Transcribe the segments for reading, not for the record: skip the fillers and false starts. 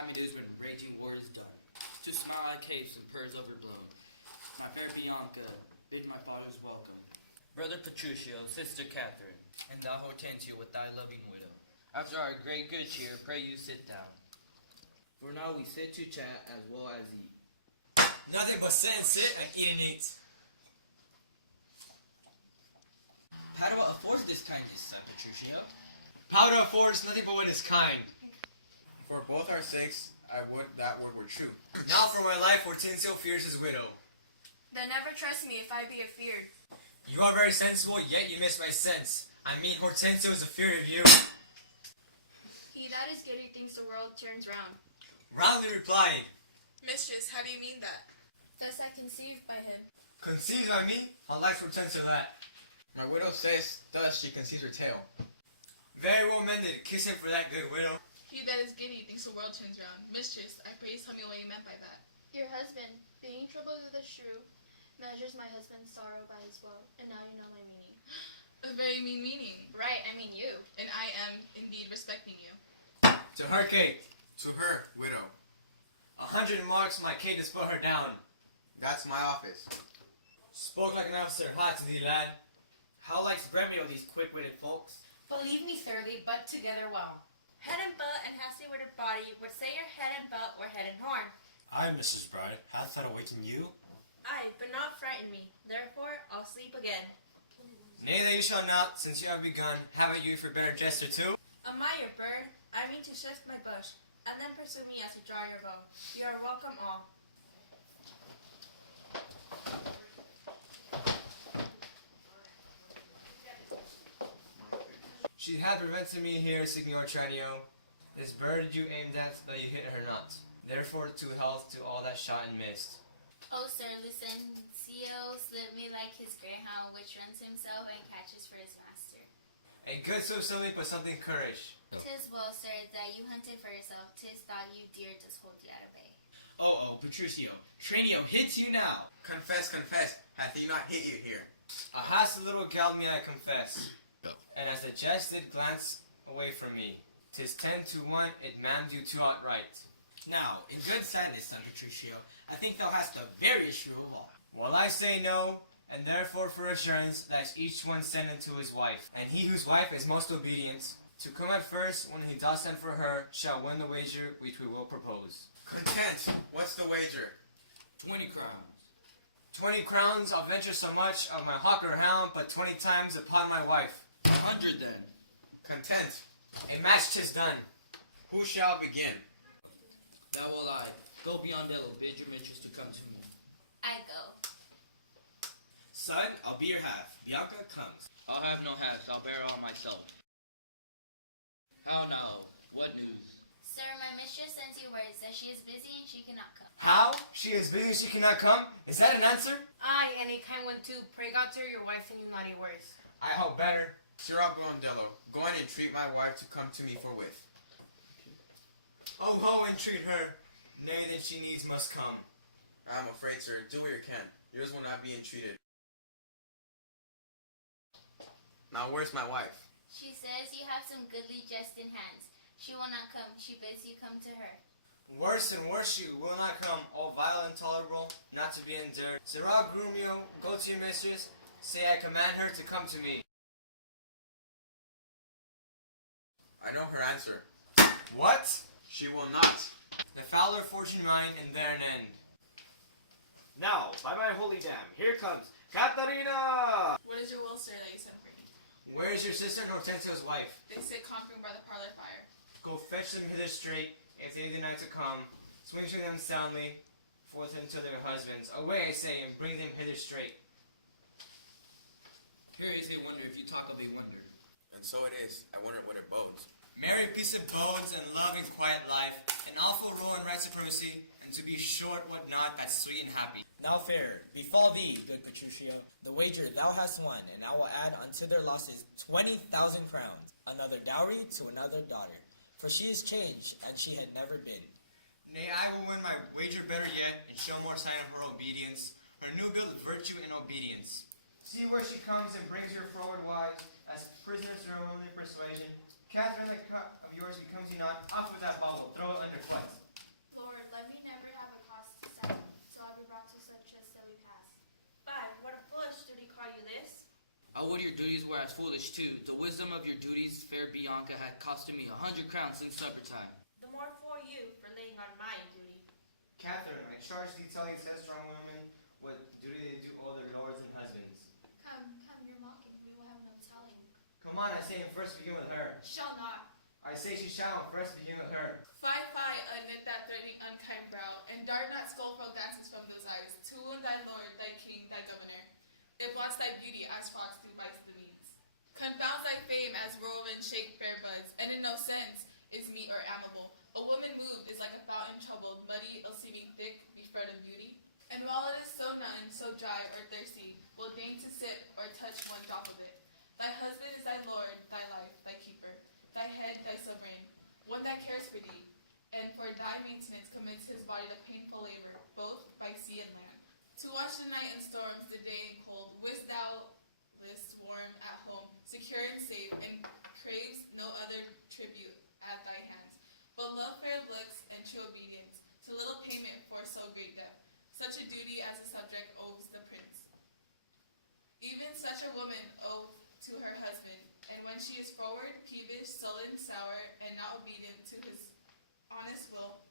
time it is when raging war is done. To smile at capes and purrs overblown. My fair Bianca, bid my fathers welcome. Brother Petruchio, sister Catherine, and thou Hortensio with thy loving widow. After our great good cheer, pray you sit down. For now we sit to chat as well as eat. Nothing but sit and sit and eat and eat. Padua affords this kindness, son Petruchio. Powder affords nothing but what is kind. For both our sakes, I would that word were true. Now for my life, Hortensio fears his widow. Then never trust me if I be afeard. You are very sensible, yet you miss my sense. I mean, Hortensio is afeard of you. He that is giddy thinks the world turns round. Roundly replied, Mistress, how do you mean that? Thus I conceived by him. conceived by me, how likes Hortensio that? My widow says, thus she conceives her tale. Very well mended, kiss him for that good widow. He that is giddy thinks the world turns round. Mistress, I pray you tell me what you meant by that. Your husband, being troubled with a shrew, measures my husband's sorrow by his woe, and now you know my meaning. A very mean meaning. Right, I mean you. And I am, indeed, respecting you. To her, Kate. To her, widow. 100 marks, my Kate has put her down. That's my office. Spoke like an officer, hot to thee, lad. How likes Bremio these quick-witted folks? Believe me thoroughly, but together well. Head and butt and hasty-witted body would say your head and butt or head and horn. Aye, Mrs. Bride, hath that awakened you? Aye, but not frighten me. Therefore, I'll sleep again. Nay, that you shall not, since you have begun. Haven't you for better jester too? Am I your bird? I mean to shift my bush, and then pursue me as you draw your bow. You are welcome all. She had prevented me here, Signor Tranio. This bird you aimed at, that you hit her not. Therefore, to health to all that shot and missed. Oh, sir, Lucencio slipped me like his greyhound, which runs himself and catches for his master. A good so silly, but something courage. Tis well, sir, that you hunted for yourself. Tis thought you dear does hold you at a bay. Oh, Petruchio, Tranio hits you now. Confess, confess, hath he not hit you here? A hasty little gal me, I confess. And as the jest did glance away from me, 'tis 10 to 1, it manned you two outright. Now, in good sadness, son Petruchio, I think thou hast the veriest shrew of all. Well, I say no, and therefore for assurance, let each one send unto his wife. And he whose wife is most obedient, to come at first, when he does send for her, shall win the wager which we will propose. Content, what's the wager? 20 crowns. 20 crowns, I'll venture so much of my hawk or hound, but 20 times upon my wife. 100 then. Content. A match 'tis done. Who shall begin? That will I. Go beyond Bello, bid your mistress to come to me. I go. Son, I'll be your half. Bianca comes. I'll have no halves. I'll bear all myself. How now? What news? Sir, my mistress sends you words that she is busy and she cannot come. How? She is busy, she cannot come? Is that an answer? Aye, and a kind one too. Pray God to your wife and you naughty words. I hope better. Sir Abrondello, go and entreat my wife to come to me forthwith. Oh, entreat her. Nay, that she needs must come. I am afraid, sir. Do what you can. Yours will not be entreated. Now, where's my wife? She says you have some goodly jest in hands. She will not come. She bids you come to her. Worse and worse she will not come, all vile and intolerable, not to be endured. Sirrah Grumio, go to your mistress, say I command her to come to me. I know her answer. What? She will not. The fouler fortune mine, and there an end. Now, by my holy dam, here comes Katharina! What is your will, sir, that you sent for me? Where is your sister and Hortensio's wife? They sit conquering by the parlor fire. Go fetch them hither straight, if they deny to come. Swing to them soundly, forth unto their husbands. Away, I say, and bring them hither straight. Here is a wonder if you talk of a wonder. And so it is. I wonder what it bodes. Merry peace of bones and loving quiet life, an awful rule and right supremacy, and to be short what not that's sweet and happy. Now fair, befall thee, good Petruchio, the wager thou hast won, and I will add unto their losses 20,000 crowns, another dowry to another daughter, for she is changed, and she had never been. Nay, I will win my wager better yet, and show more sign of her obedience, her new built virtue and obedience. See where she comes and brings her forward wise, as prisoners in her womanly persuasion. Catherine, the cup of yours becomes he not, off with that bottle, throw it underfoot. I would your duties were as foolish too. The wisdom of your duties, fair Bianca, had costed me 100 crowns since supper time. The more for you for laying on my duty. Catherine, I charge thee telling said strong women what duty they do owe their lords and husbands. Come, you're mocking. We will have no telling. Come on, I say, and first begin with her. Shall not. I say she shall, and first begin with her. Fie, admit that threatening unkind brow, and dart not skullful glances from those eyes, to wound thy lord, thy king, thy governor. It wants thy beauty as frogs do vice the means. Confounds thy fame as whirlwind shake fair buds, and in no sense is meet or amiable. A woman moved is like a fountain troubled, muddy, ill-seeming thick, befred of beauty. And while it is so none, so dry or thirsty, will deign to sip or touch one drop of it. Thy husband is thy lord, thy life, thy keeper, thy head, thy sovereign, one that cares for thee, and for thy maintenance commits his body to painful labor, both by sea and land. To watch the night and storms, the day and cold, wist thou list warm at home, secure and safe, and craves no other tribute at thy hands. But love fair looks and true obedience, to little payment for so great debt. Such a duty as a subject owes the prince. Even such a woman owes to her husband, and when she is forward, peevish, sullen, sour, and not obedient to his honest will,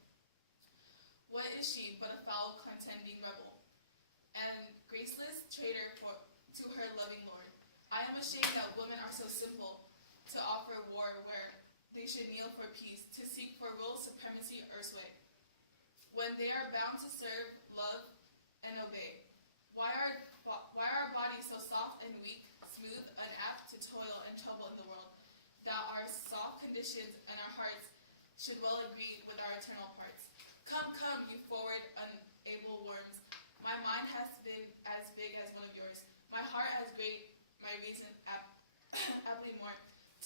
what is she but a foul contending rebel, and graceless traitor to her loving lord? I am ashamed that women are so simple to offer war where they should kneel for peace, to seek for rule, supremacy, or sway, when they are bound to serve, love, and obey. Why are our bodies so soft and weak, smooth, unapt to toil and trouble in the world, that our soft conditions and our hearts should well agree with our eternal parts? Come, you forward, unable worms. My mind has been as big as one of yours. My heart as great, my reason aptly more.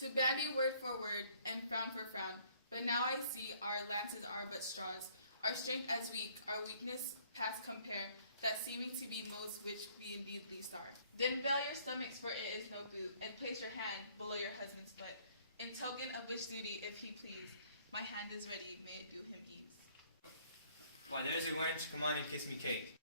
To bandy word for word, and frown for frown. But now I see our lances are but straws. Our strength as weak, our weakness past compare, that seeming to be most which be indeed least are. Then veil your stomachs, for it is no boot, and place your hand below your husband's foot, in token of which duty, if he please, my hand is ready, may it do him ease. Why, there's a wench, come on and kiss me cake.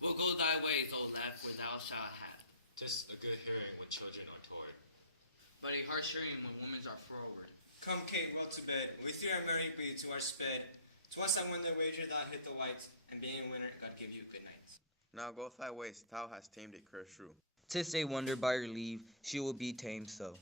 We'll go thy ways, old lad, for thou shalt have. Just a good hearing when children are toward. But a harsh hearing when women are forward. Come, Kate, well to bed. We three are married, but you two are sped. Twice I won the wager, thou hit the whites, and being a winner, God give you good nights. Now go thy ways, thou hast tamed a cursed shrew. 'Tis a wonder by your leave she will be tamed so.